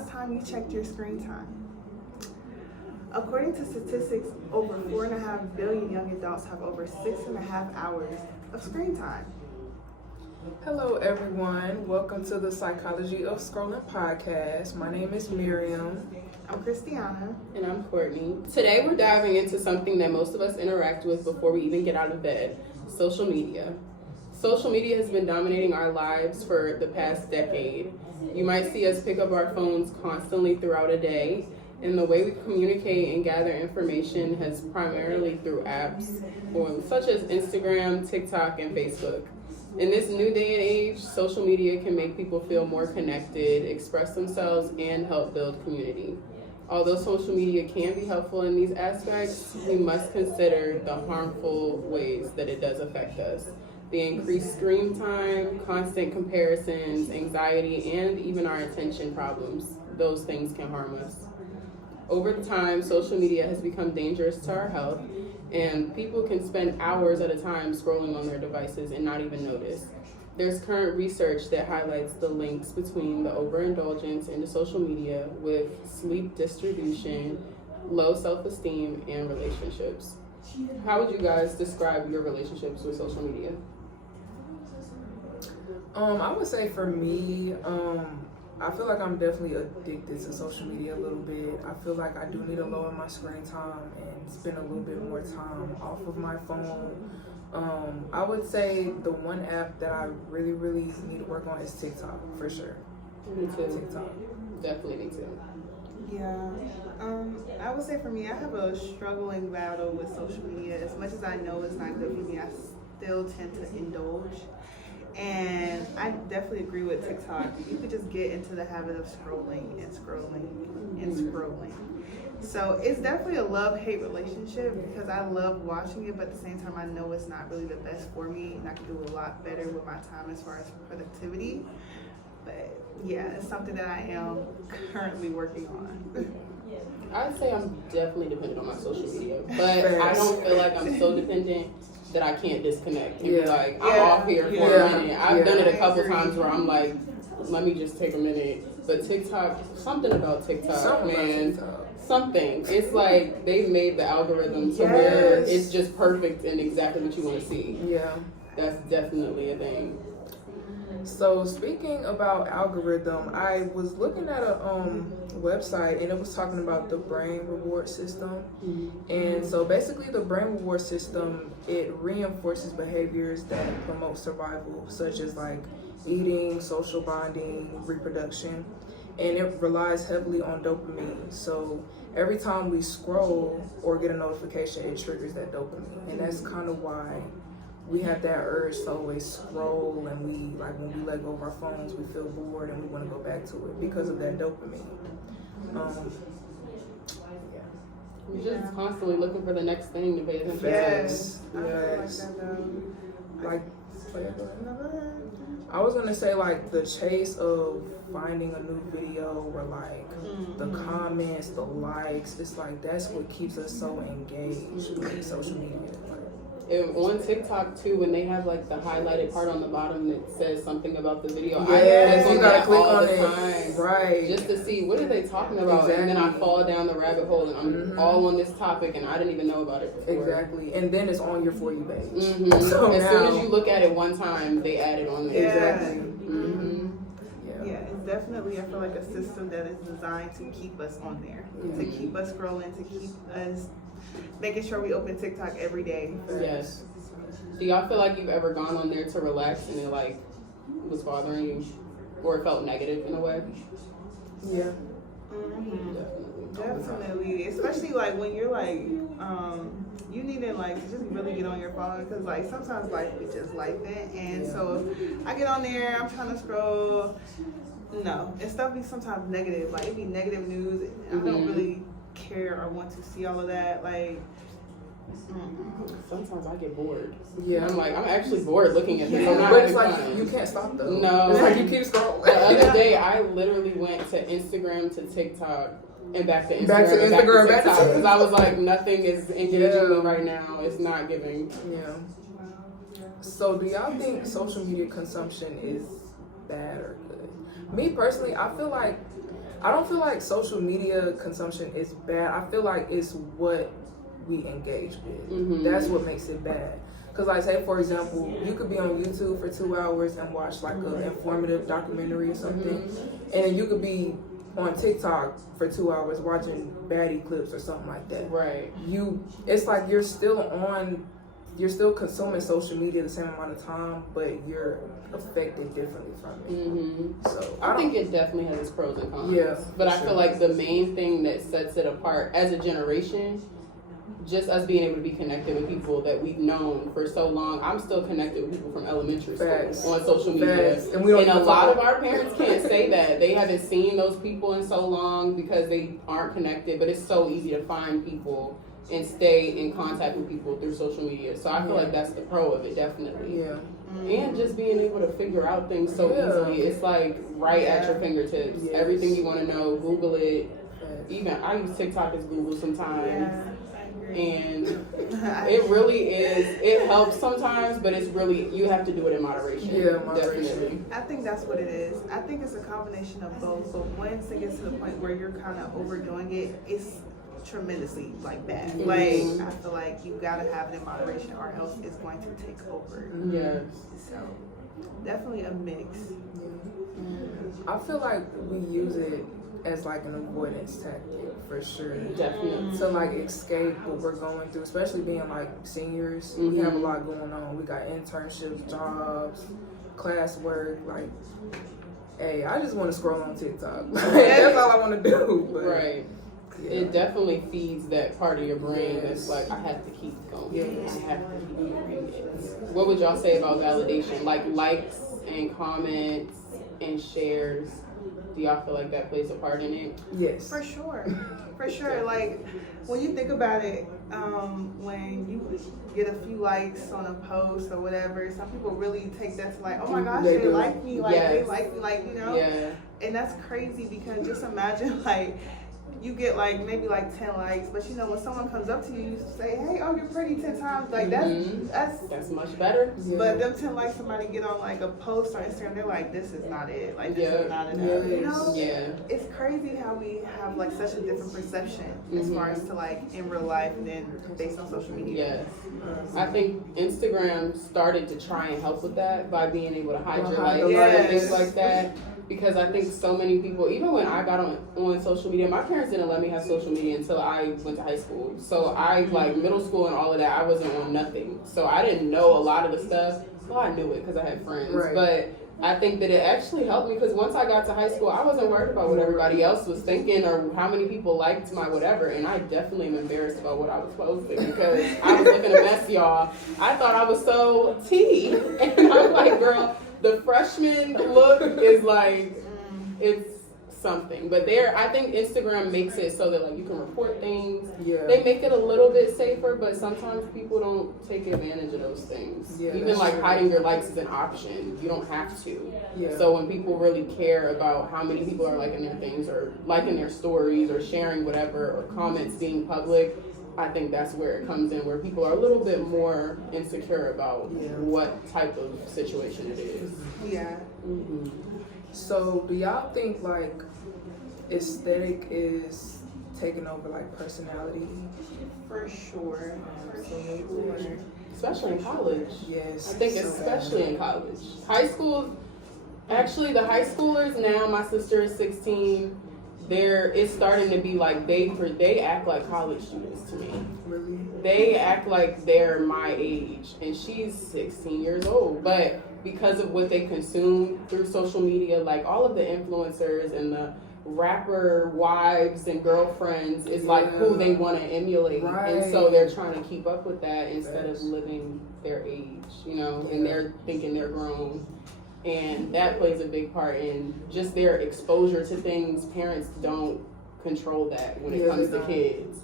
last time you checked your screen time? According to statistics, over 4.5 billion young adults have over 6.5 hours of screen time. Hello everyone, welcome to the Psychology of Scrolling podcast. My name is Miriam. I'm Christiana. And I'm Courtney. Today we're diving into something that most of us interact with before we even get out of bed, social media. Social media has been dominating our lives for the past decade. You might see us pick up our phones constantly throughout a day, and the way we communicate and gather information has primarily through apps such as Instagram, TikTok, and Facebook. In this new day and age, social media can make people feel more connected, express themselves, and help build community. Although social media can be helpful in these aspects, we must consider the harmful ways that it does affect us. The increased screen time, constant comparisons, anxiety, and even our attention problems. Those things can harm us. Over time, social media has become dangerous to our health, and people can spend hours at a time scrolling on their devices and not even notice. There's current research that highlights the links between the overindulgence into social media with sleep distribution, low self-esteem, and relationships. How would you guys describe your relationships with social media? I would say for me, I feel like I'm definitely addicted to social media a little bit. I feel like I do need to lower my screen time and spend a little bit more time off of my phone. I would say the one app that I really need to work on is TikTok, for sure. Me too. TikTok. Definitely me too. Yeah, I would say for me, I have a struggling battle with social media. As much as I know it's not good for me, I still tend to indulge. And I definitely agree with TikTok. You could just get into the habit of scrolling. So it's definitely a love-hate relationship because I love watching it, but at the same time I know it's not really the best for me and I can do a lot better with my time as far as productivity. But yeah, it's something that I am currently working on. I'd say I'm definitely dependent on my social media, but I don't feel like I'm so dependent that I can't disconnect and be like, I'm off here for a minute. I've done it a couple times where I'm like, let me just take a minute. But TikTok, something about TikTok, man. Something. It's like they've made the algorithm to where it's just perfect and exactly what you want to see. Yeah. That's definitely a thing. So speaking about algorithm, I was looking at a website and it was talking about the brain reward system. And so basically the brain reward system, it reinforces behaviors that promote survival, such as like eating, social bonding, reproduction, and it relies heavily on dopamine. So every time we scroll or get a notification, it triggers that dopamine, and that's kind of why we have that urge to always scroll, and we like when we let go of our phones, we feel bored and we want to go back to it because of that dopamine. You're just constantly looking for the next thing to pay attention to. Yes. Like, I was gonna say like the chase of finding a new video or like the comments, the likes. It's like that's what keeps us so engaged with social media. And on TikTok too, when they have like the highlighted part on the bottom that says something about the video, yes, I you gotta click all on the it, time, right? Just to see what are they talking about, and then I fall down the rabbit hole, and I'm all on this topic, and I didn't even know about it before. Exactly, and then it's on your For You page. So as soon as you look at it one time, they add it on there. Exactly. Yeah, it's definitely, I feel like a system that is designed to keep us on there, to keep us scrolling, to keep us making sure we open TikTok every day. Yes. Do y'all feel like you've ever gone on there to relax and it like was bothering you, or it felt negative in a way? Yeah. Definitely, especially like when you're like, you need to like just really get on your phone because like sometimes life is just like that, and so I get on there, I'm trying to scroll. No, and stuff be sometimes negative, like it be negative news. I don't really care or want to see all of that, like. Sometimes I get bored. Yeah. I'm like, I'm actually bored looking at this. I'm not But it's having like fun. you can't stop though. No. It's like you keep scrolling. The other day, I literally went to Instagram to TikTok and back to Instagram. Back to Instagram, back to TikTok. Because I was like, nothing is engaging me right now. It's not giving. Yeah. So do y'all think social media consumption is bad or good? Me personally, I feel like I don't feel like social media consumption is bad. I feel like it's what we engage with. Mhm. That's what makes it bad. Because, like, say, for example, you could be on YouTube for 2 hours and watch, like, an informative documentary or something. And then you could be on TikTok for 2 hours watching baddie clips or something like that. Right. It's like you're still consuming social media the same amount of time, but you're affected differently from it. Mm-hmm. So, I think it definitely has its pros and cons. Yeah, But I sure. feel like the main thing that sets it apart as a generation, just us being able to be connected with people that we've known for so long. I'm still connected with people from elementary Facts. school on social media. Facts. And a lot of our parents can't say that. They haven't seen those people in so long because they aren't connected, but it's so easy to find people and stay in contact with people through social media. So I feel like that's the pro of it, definitely. Yeah. And just being able to figure out things so easily. It's like right at your fingertips. Yes. Everything you want to know, Google it. Facts. Even I use TikTok as Google sometimes. Yeah, I agree. And it really is, it helps sometimes, but it's really, you have to do it in moderation. Yeah, moderation. Definitely. I think that's what it is. I think it's a combination of both. But once it gets to the point where you're kind of overdoing it, it's tremendously like bad. Mhm. Like I feel like you gotta have it in moderation, or else it's going to take over. Yes. So definitely a mix. I feel like we use it as like an avoidance tactic for sure. Definitely. To like escape what we're going through, especially being like seniors. We have a lot going on. We got internships, jobs, classwork. Like, hey, I just want to scroll on TikTok. That's all I want to do. But, Right. yeah. It definitely feeds that part of your brain Yes. that's like, I have to keep going. Yes. I have to keep doing it. What would y'all say about validation? Like likes and comments and shares. Do y'all feel like that plays a part in it? Yes. For sure. For sure. Like when you think about it, when you get a few likes on a post or whatever, some people really take that to like, oh my gosh, They they do. like me, like they Yes. like me, like, you know? Yeah. And that's crazy because just imagine like you get like maybe like 10 likes, but you know when someone comes up to you, you say, hey, oh, you're pretty 10 times. Like that's That's much better. Yeah. but them 10 likes somebody get on like a post on Instagram, they're like, this is not it. Like this Yeah. is not enough. You Yes. know? Yeah. It's crazy how we have like such a different perception as far as to like in real life than based on social media. Yes. I think Instagram started to try and help with that by being able to hide your Hide likes the and likes. things like that. Because I think so many people, even when I got on social media, my parents didn't let me have social media until I went to high school. So I, like middle school and all of that, I wasn't on nothing. So I didn't know a lot of the stuff. Well, I knew it because I had friends. Right. But I think that it actually helped me because once I got to high school, I wasn't worried about what everybody else was thinking or how many people liked my whatever. And I definitely am embarrassed about what I was posting because I was looking a mess, y'all. I thought I was so tea. And I'm like, girl, the freshman look is like, it's something. But I think Instagram makes it so that like you can report things. Yeah. They make it a little bit safer, but sometimes people don't take advantage of those things. Yeah, Even that's like true. hiding your likes is an option. You don't have to. Yeah. So when people really care about how many people are liking their things or liking their stories or sharing whatever or comments being public, I think that's where it comes in, where people are a little bit more insecure about Yeah. what type of situation it is. Yeah. Mm-hmm. So, do y'all think like aesthetic is taking over like personality? For sure. For sure. Especially in college. Yes. I think so especially bad. in college. High school, actually the high schoolers now, my sister is 16, it's starting to be like they act like college students to me. Really? They act like they're my age and she's 16 years old. But because of what they consume through social media, like all of the influencers and the rapper wives and girlfriends is like who they want to emulate. Right. And so they're trying to keep up with that instead Facts. of living their age, you know, and they're thinking they're grown. And that plays a big part in just their exposure to things. Parents don't control that when it Yeah, comes they to don't. kids.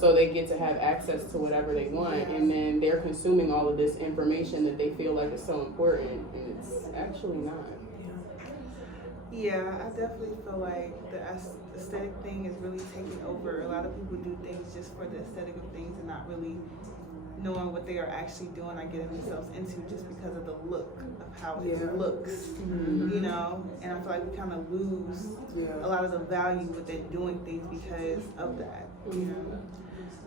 So they get to have access to whatever they want, and then they're consuming all of this information that they feel like is so important, and it's actually not. Yeah, I definitely feel like the aesthetic thing is really taking over. A lot of people do things just for the aesthetic of things and not really knowing what they are actually doing or getting themselves into just because of the look of how Yeah. it looks, you know. And I feel like we kind of lose a lot of the value within doing things because of that, you know.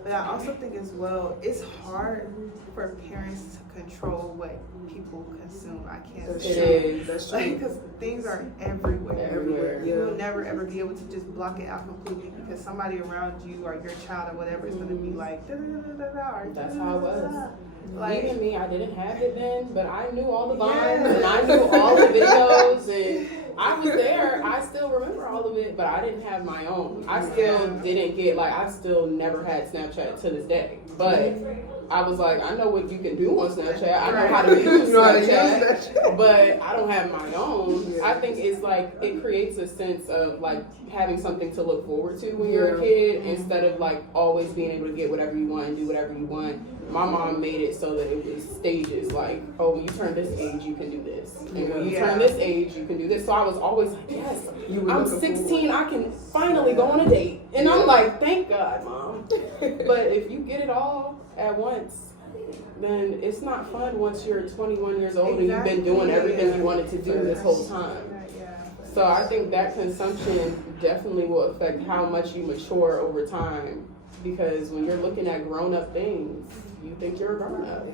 But I also think as well, it's hard for parents to control what people consume. I can't That's It say is. That's true. like, because things are everywhere. Everywhere. You will never ever be able to just block it out completely because somebody around you or your child or whatever is going to be like, da, da, da, da, da, or That's how it was. like, Even me, I didn't have it then, but I knew all the vines Yeah. and I knew all the videos and I was there. I still remember all of it, but I didn't have my own. I still didn't get, like, I still never had Snapchat to this day. But I was like, I know what you can do on Snapchat. I know how to use You know how to use Snapchat, that. but I don't have my own. Yeah. I think it's like, it creates a sense of like having something to look forward to when you're a Yeah. kid instead of like always being able to get whatever you want and do whatever you want. My mom made it so that it was stages, like, oh, when you turn this age, you can do this. And when you Yeah. turn this age, you can do this. So I was always like, yes, You were I'm looking 16, I can finally go on a date. And I'm like, thank God, Mom. But if you get it all at once, then it's not fun once you're 21 years old and you've been doing everything you wanted to do this whole time. So I think that consumption definitely will affect how much you mature over time. Because when you're looking at grown-up things, you think you're a grown-up.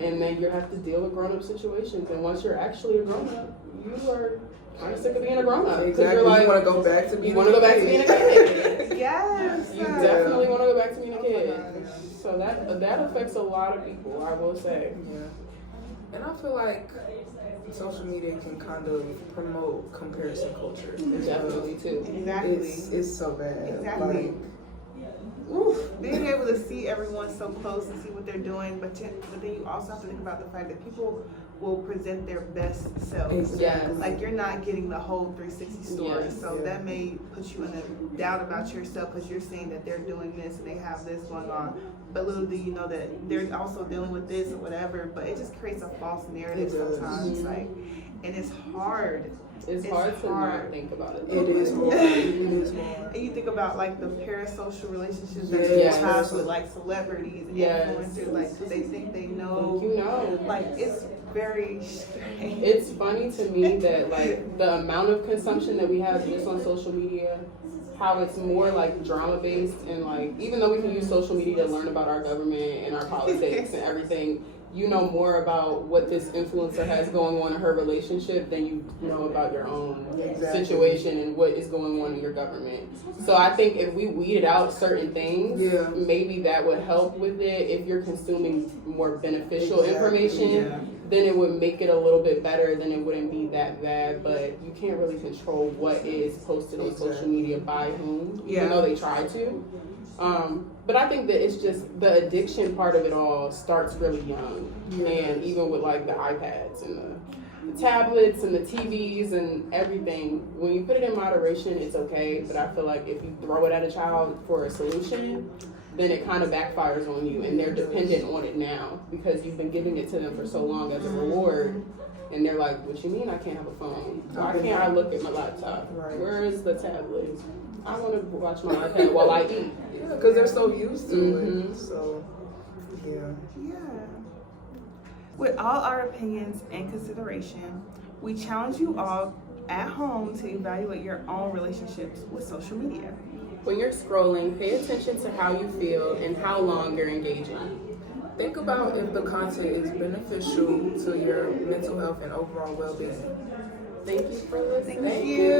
And then you have to deal with grown-up situations. And once you're actually a grown-up, you are kind of sick of being a grown-up. 'Cause Exactly. you're like, You want to go back to being you want to go back to being a kid. Yes. You definitely want to go back to being a kid. gosh. So that affects a lot of people, I will say. Yeah. And I feel like social media can kind of promote comparison culture. Definitely too. Exactly. It's so bad. Exactly. Like, Oof, being able to see everyone so close and see what they're doing, but then you also have to think about the fact that people will present their best selves. Yes. Like you're not getting the whole 360 story, Yes. so Yeah. that may put you in a doubt about yourself because you're seeing that they're doing this and they have this going on. But little do you know that they're also dealing with this or whatever. But it just creates a false narrative It does. sometimes, like, and it's hard. It's hard to not think about it. it is hard. It is hard. And you think about like the parasocial relationships that Yes. people have with like celebrities and Yes. influencers, like 'cause they think they know. You know. Like it's very strange. It's funny to me that like the amount of consumption that we have just on social media, how it's more like drama based and like even though we can use social media to learn about our government and our politics and everything, you know more about what this influencer has going on in her relationship than you know about your own Exactly. situation and what is going on in your government. So I think if we weeded out certain things, Yeah. maybe that would help with it. If you're consuming more beneficial Exactly, information, yeah. then it would make it a little bit better, then it wouldn't be that bad. But you can't really control what is posted on social Exactly. media by whom, Yeah. even though they try to. But I think that it's just the addiction part of it all starts really young. Yeah. And even with like the iPads and the tablets and the TVs and everything, when you put it in moderation, it's okay. But I feel like if you throw it at a child for a solution, then it kind of backfires on you and they're dependent on it now because you've been giving it to them for so long as a reward. And they're like, what you mean I can't have a phone? Why can't I look at my laptop? Right. Where is the tablet? I want to watch my iPad while I eat. Yeah, because they're so used to Mhm. it. So, yeah. Yeah. With all our opinions and consideration, we challenge you all at home to evaluate your own relationships with social media. When you're scrolling, pay attention to how you feel and how long you're engaging. Think about if the content is beneficial to your mental health and overall well-being. Thank you for listening. Thank you.